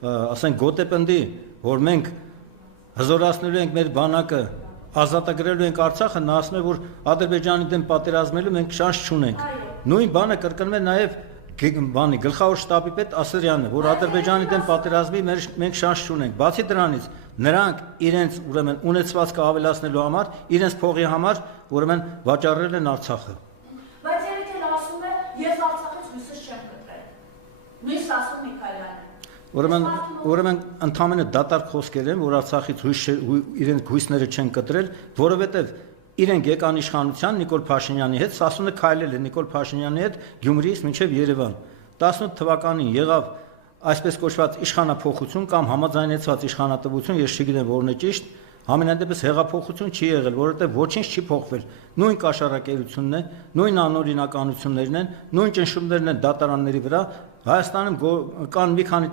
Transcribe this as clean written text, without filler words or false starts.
ասենք գոտեպնդի, որ մենք հզորացնելու ենք մեր բանակը, ազատագրելու ենք Արցախը, նա ասում է, որ Ադրբեջանի դեմ պատերազմելու մենք շանս չունենք։ Նույն բանը կրկնում է նաև գլխավոր շտաբի պետ Ասրյանը, որ Ադրբեջանի դեմ պատերազմի մենք շանս չունենք։ Բացի դրանից, նրանք իրենց ուրեմն ունեցվածքը ավելացնելու համար, իրենց փողի համար, ուրեմն վաճառել են Արցախը։ Բայց երբ էլ ասում է, ես Արցախից հույսս չեմ կտրել։ Նույնիսկ ասում Միքայելյանը։ Ուրեմն ընդամենը դատարկ խոսքեր են, որ Արցախից իրենք հույսները չեն կտրել, որովհետև իրենք եկան իշխանության Նիկոլ Փաշինյանի հետ, Սասունը քայլել է Նիկոլ Փաշինյանի հետ Գյումրիից մինչև Երևան։ 18 թվականին եղավ այսպես կոչված իշխանափոխություն կամ համաձայնեցված իշխանատվություն, ես չգիտեմ որն է ճիշտ, համենայն դեպս հեղափոխություն չի եղել, որովհետև ոչինչ չի փոխվել։ Նույն կաշառակերությունն է, նույն անօրինականություններն են, նույն ճնշումներն են դատարանների վրա։ Հայաստանում կան մի քանի